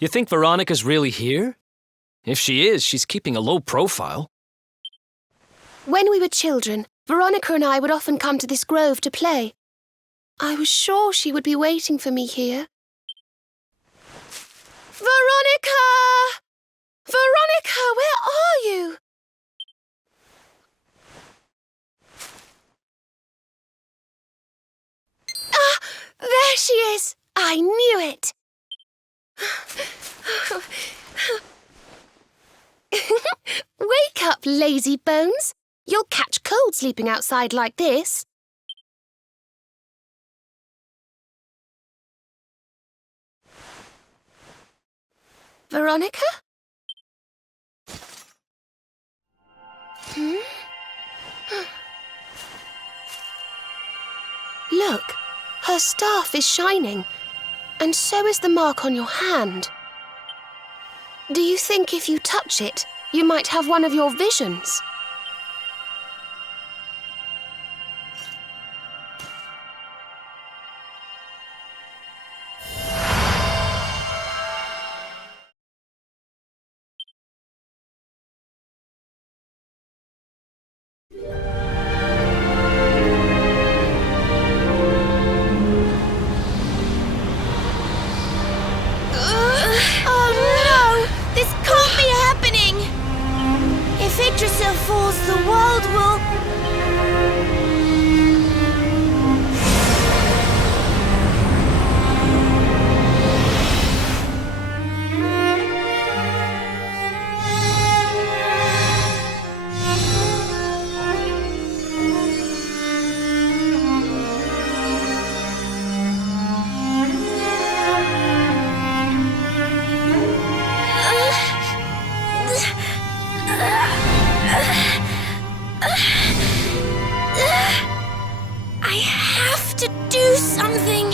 You think Veronica's really here? If she is, she's keeping a low profile. When we were children, Veronica and I would often come to this grove to play. I was sure she would be waiting for me here. Veronica! Veronica, where are you? Ah, there she is! I knew it! Wake up, lazy bones. You'll catch cold sleeping outside like this. Veronica? Look, her staff is shining, and so is the mark on your hand. Do you think if you touch it, you might have one of your visions? Falls, the world will... I have to do something.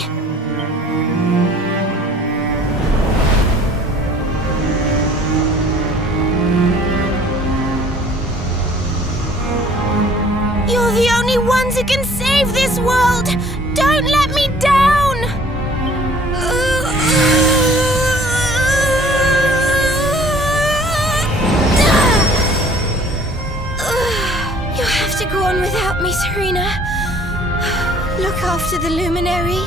You're the only ones who can save this world. Don't let me down. You have to go on without me, Serena. Look after the luminary.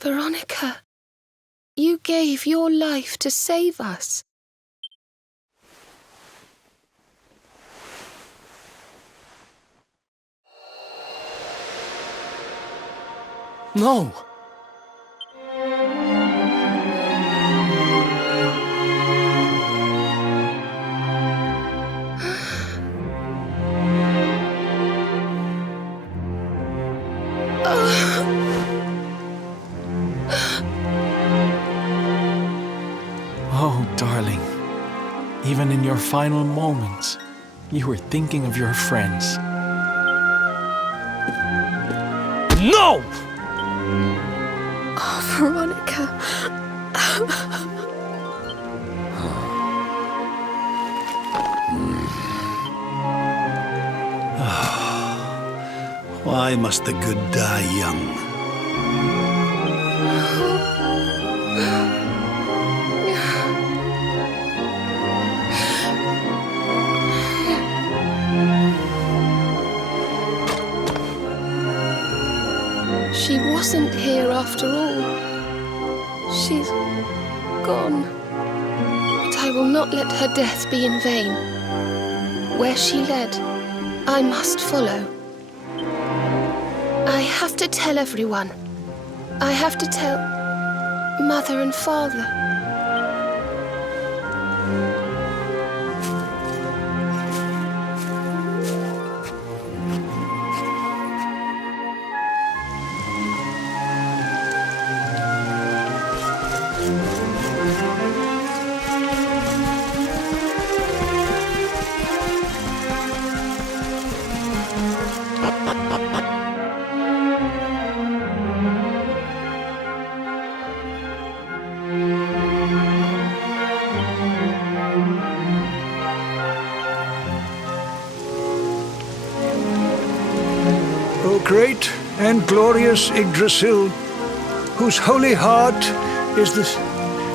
Veronica, you gave your life to save us. No! Oh, darling. Even in your final moments, you were thinking of your friends. No! Oh, Veronica. Why must the good die young? She wasn't here after all. She's gone. But I will not let her death be in vain. Where she led, I must follow. I have to tell everyone. I have to tell Mother and Father. O great and glorious Yggdrasil, whose holy heart is the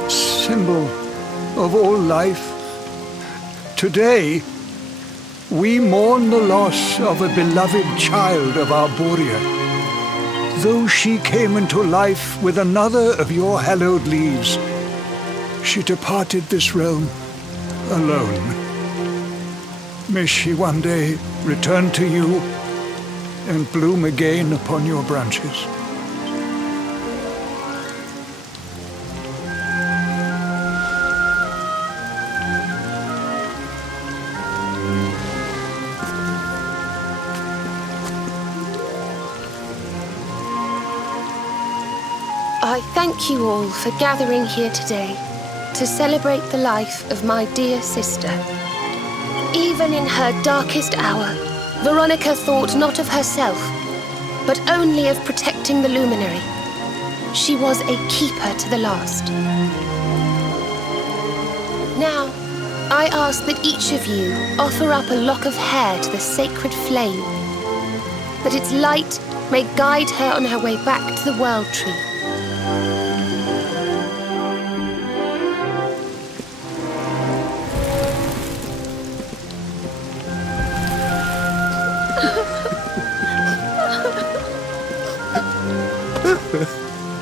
symbol of all life, today we mourn the loss of a beloved child of Arborea. Though she came into life with another of your hallowed leaves, she departed this realm alone. May she one day return to you and bloom again upon your branches. I thank you all for gathering here today to celebrate the life of my dear sister. Even in her darkest hour, Veronica thought not of herself, but only of protecting the luminary. She was a keeper to the last. Now, I ask that each of you offer up a lock of hair to the sacred flame, that its light may guide her on her way back to the World Tree.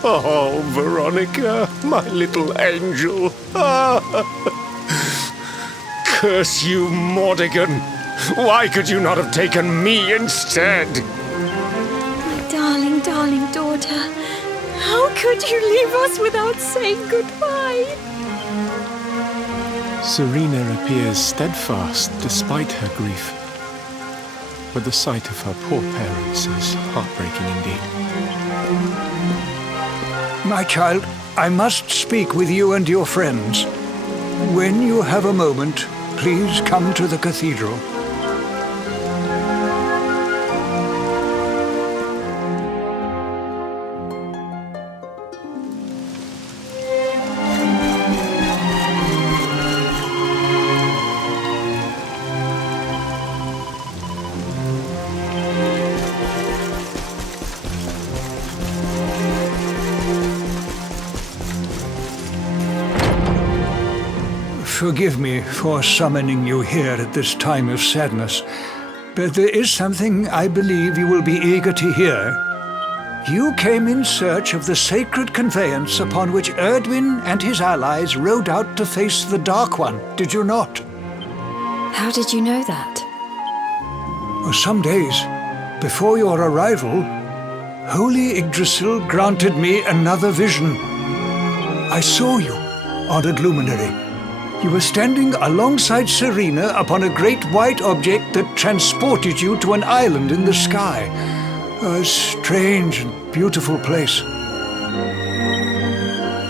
Oh, Veronica, my little angel. Curse you, Mordigan. Why could you not have taken me instead? My darling, darling daughter. How could you leave us without saying goodbye? Serena appears steadfast despite her grief. But the sight of her poor parents is heartbreaking indeed. My child, I must speak with you and your friends. When you have a moment, please come to the cathedral. Forgive me for summoning you here at this time of sadness, but there is something I believe you will be eager to hear. You came in search of the sacred conveyance upon which Erdwin and his allies rode out to face the Dark One, did you not? How did you know that? Some days before your arrival, Holy Yggdrasil granted me another vision. I saw you, honored luminary. You were standing alongside Serena upon a great white object that transported you to an island in the sky. A strange and beautiful place.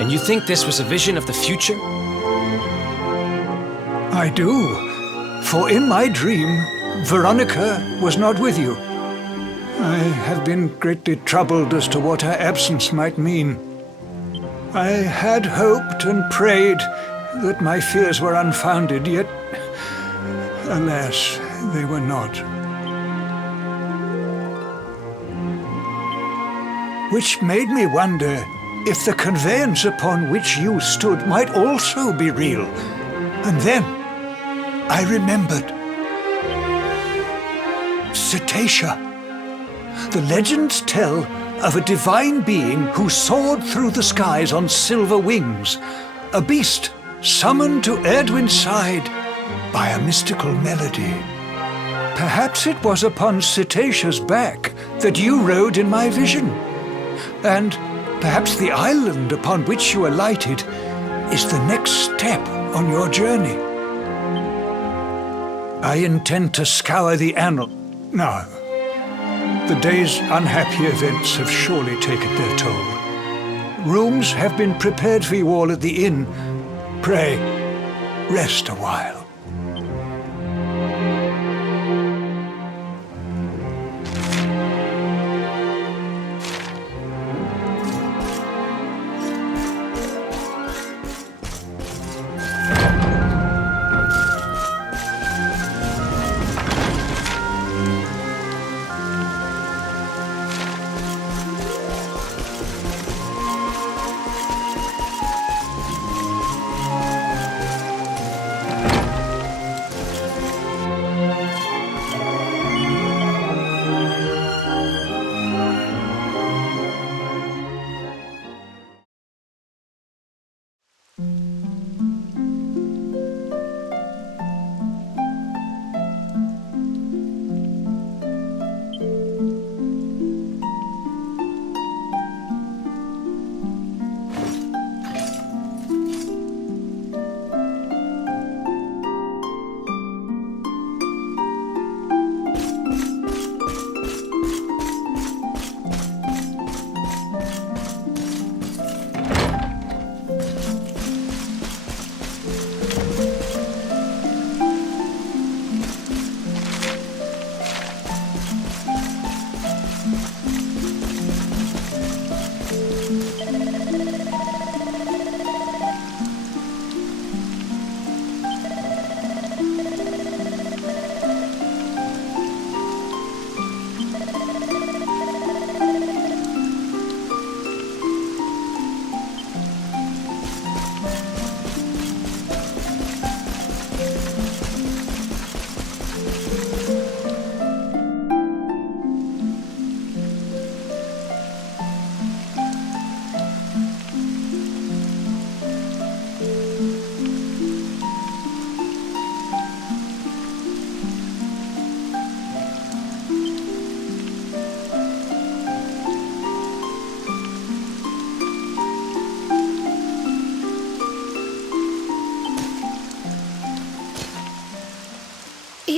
And you think this was a vision of the future? I do. For in my dream, Veronica was not with you. I have been greatly troubled as to what her absence might mean. I had hoped and prayed that my fears were unfounded, yet, alas, they were not. Which made me wonder if the conveyance upon which you stood might also be real. And then I remembered. Cetacea. The legends tell of a divine being who soared through the skies on silver wings, a beast summoned to Erdwin's side by a mystical melody. Perhaps it was upon Cetacea's back that you rode in my vision. And perhaps the island upon which you alighted is the next step on your journey. I intend to scour the annal. No. The day's unhappy events have surely taken their toll. Rooms have been prepared for you all at the inn. Pray, rest a while.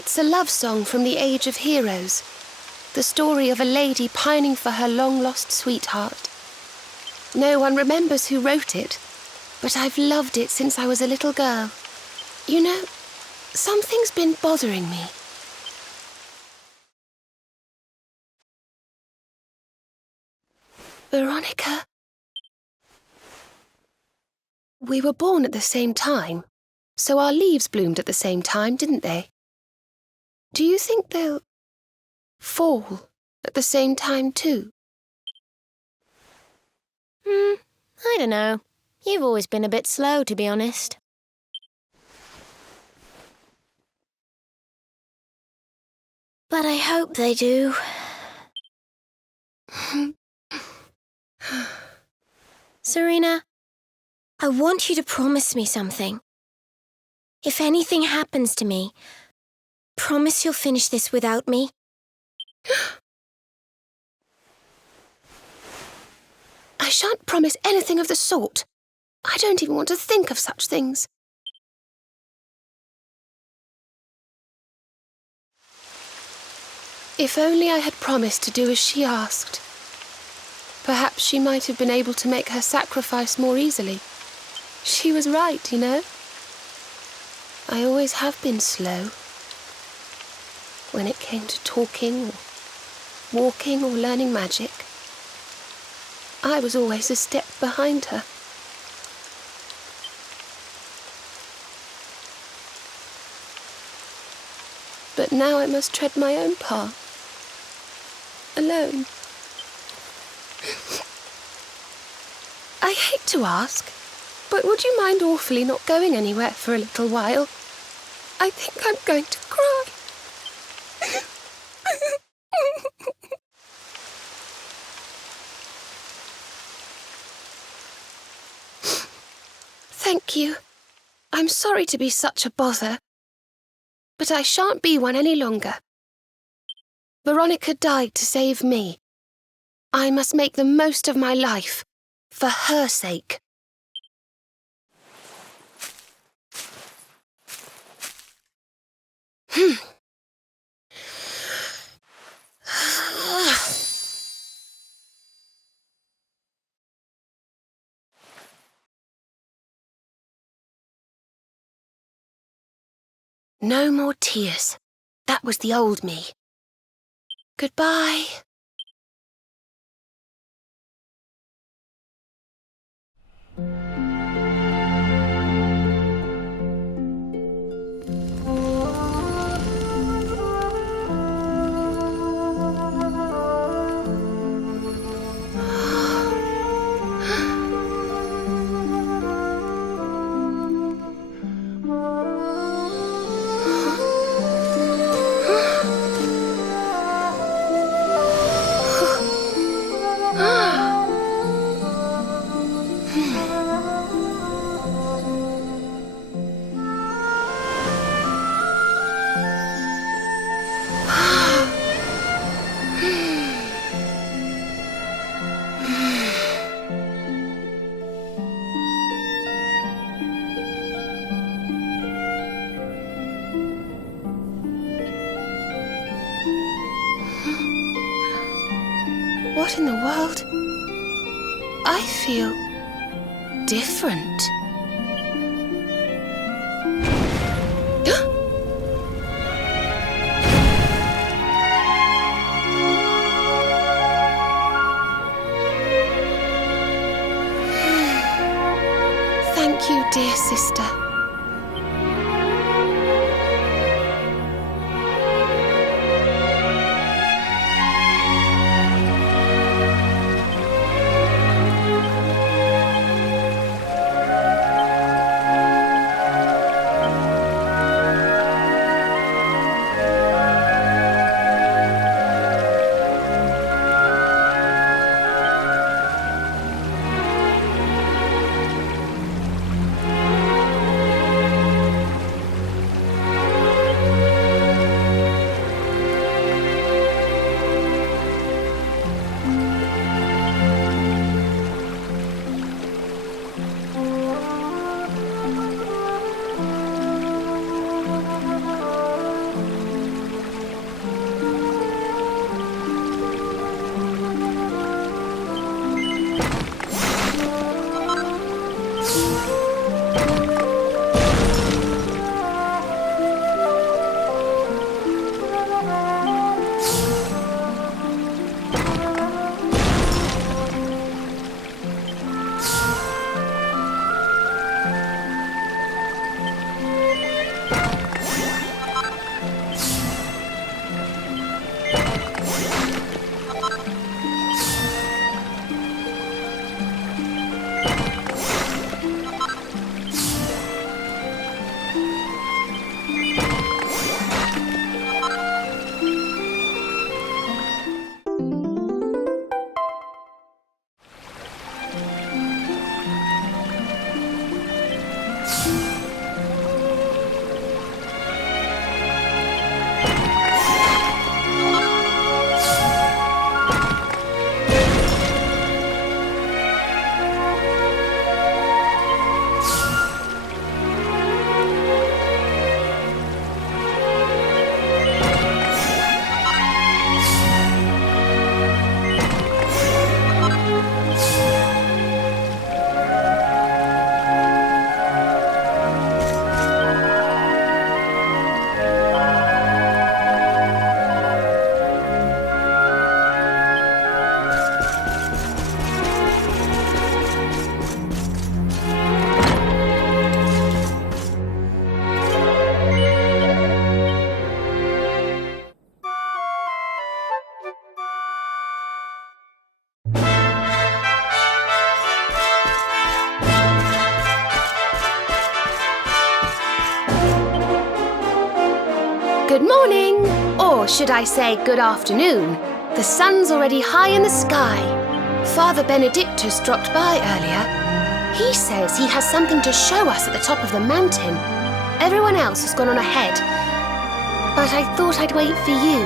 It's a love song from the Age of Heroes. The story of a lady pining for her long-lost sweetheart. No one remembers who wrote it, but I've loved it since I was a little girl. You know, something's been bothering me. Veronica? We were born at the same time, so our leaves bloomed at the same time, didn't they? Do you think they'll fall at the same time too? I don't know. You've always been a bit slow, to be honest. But I hope they do. Serena, I want you to promise me something. If anything happens to me, promise you'll finish this without me. I shan't promise anything of the sort. I don't even want to think of such things. If only I had promised to do as she asked. Perhaps she might have been able to make her sacrifice more easily. She was right, you know. I always have been slow. When it came to talking, or walking, or learning magic, I was always a step behind her. But now I must tread my own path. Alone. I hate to ask, but would you mind awfully not going anywhere for a little while? I think I'm going to cry. Thank you. I'm sorry to be such a bother, but I shan't be one any longer. Veronica died to save me. I must make the most of my life, for her sake. No more tears. That was the old me. Goodbye. What in the world? I feel different. Thank you, dear sister. Good morning, or should I say good afternoon. The sun's already high in the sky. Father Benedictus dropped by earlier. He says he has something to show us at the top of the mountain. Everyone else has gone on ahead, but I thought I'd wait for you.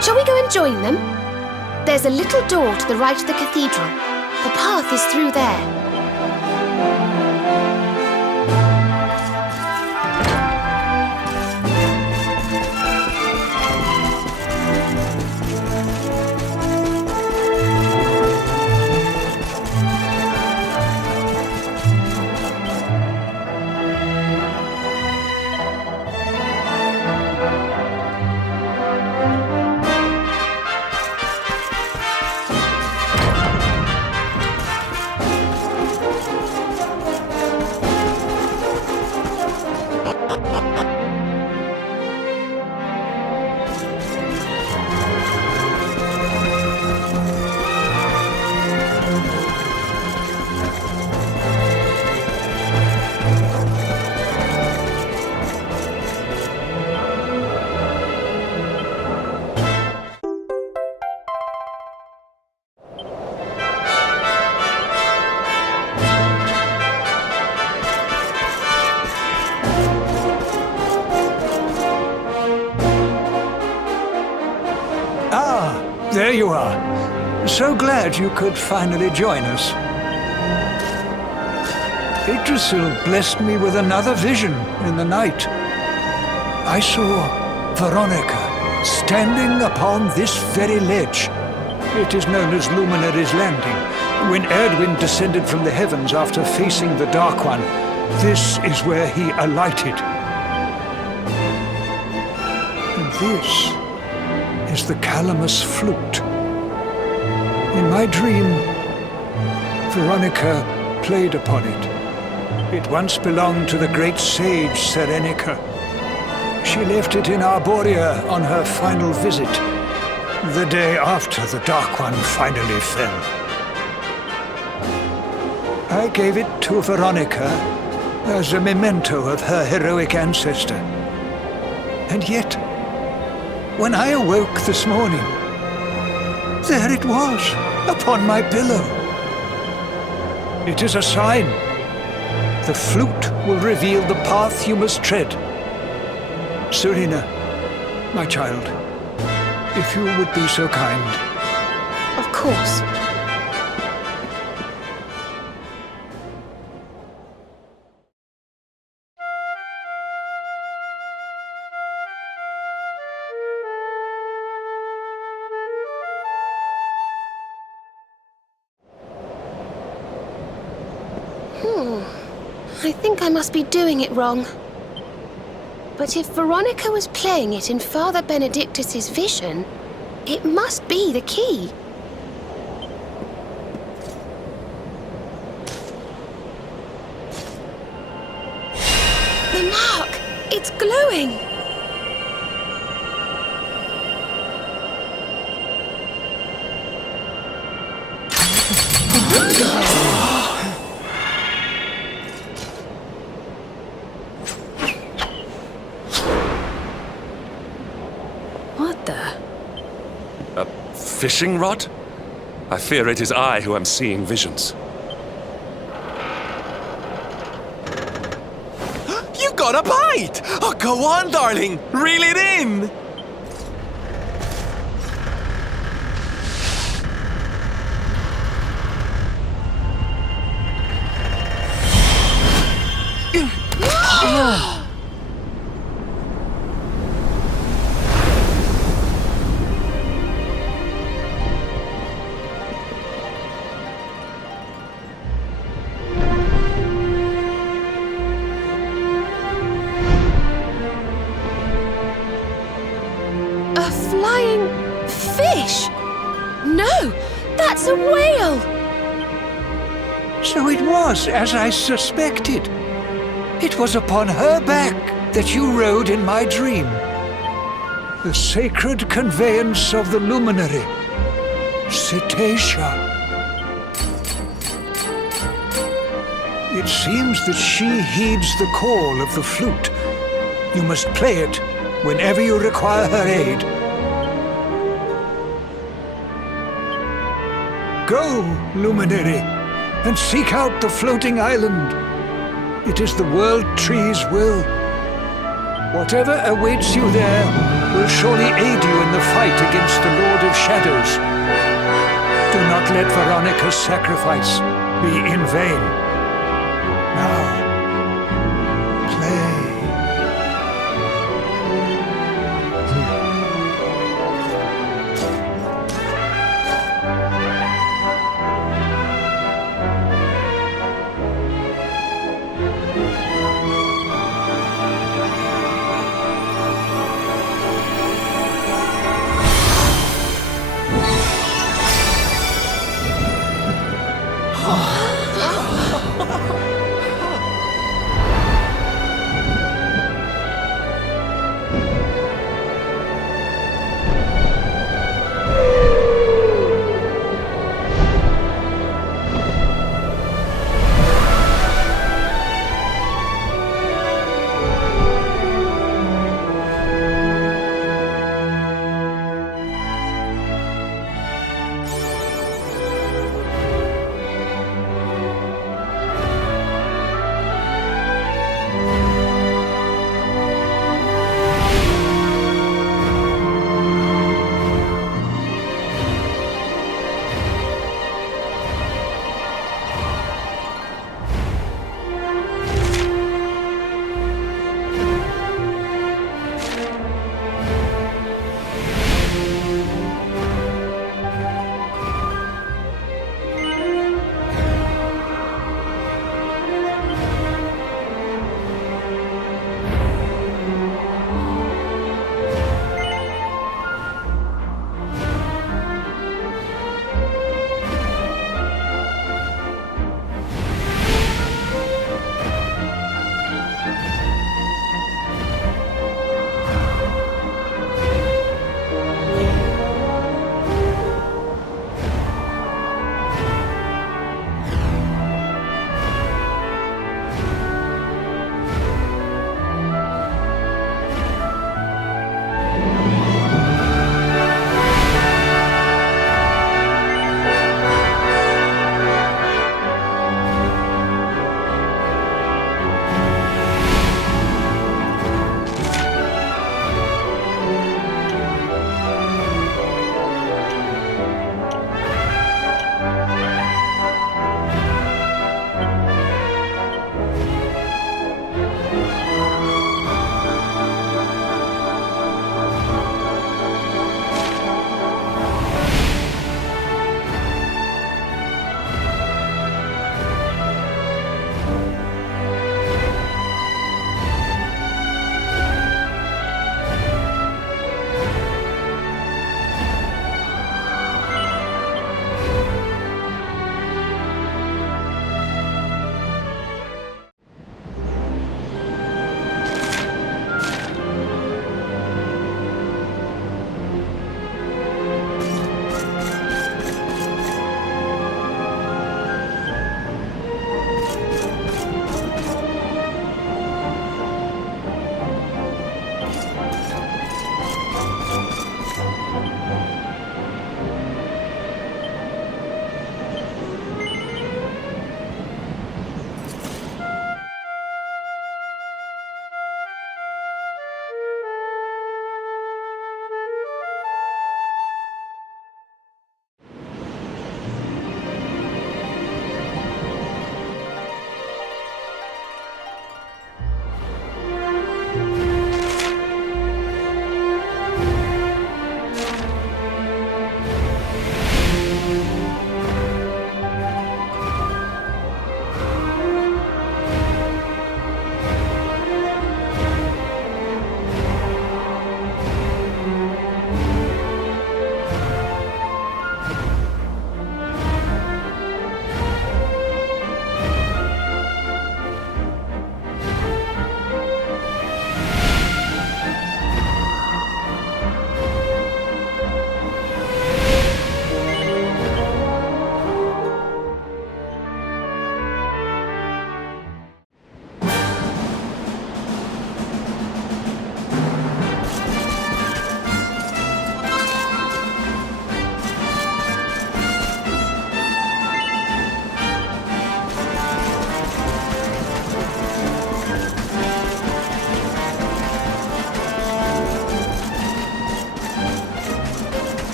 Shall we go and join them? There's a little door to the right of the cathedral. The path is through there. There you are. So glad you could finally join us. Yggdrasil blessed me with another vision in the night. I saw Veronica standing upon this very ledge. It is known as Luminary's Landing. When Erdwin descended from the heavens after facing the Dark One, this is where he alighted. And this is the Calamus flute. In my dream, Veronica played upon it. It once belonged to the great sage Serenica. She left it in Arborea on her final visit, the day after the Dark One finally fell. I gave it to Veronica as a memento of her heroic ancestor. And yet, when I awoke this morning, there it was, upon my pillow. It is a sign. The flute will reveal the path you must tread. Serena, my child, if you would be so kind. Of course. I think I must be doing it wrong. But if Veronica was playing it in Father Benedictus's vision, it must be the key. The mark! It's glowing! Fishing rod? I fear it is I who am seeing visions. You got a bite! Oh, go on, darling! Reel it in! A flying fish! No, that's a whale! So it was as I suspected. It was upon her back that you rode in my dream. The sacred conveyance of the luminary, Cetacea. It seems that she heeds the call of the flute. You must play it whenever you require her aid. Go, Luminary, and seek out the floating island. It is the World Tree's will. Whatever awaits you there will surely aid you in the fight against the Lord of Shadows. Do not let Veronica's sacrifice be in vain.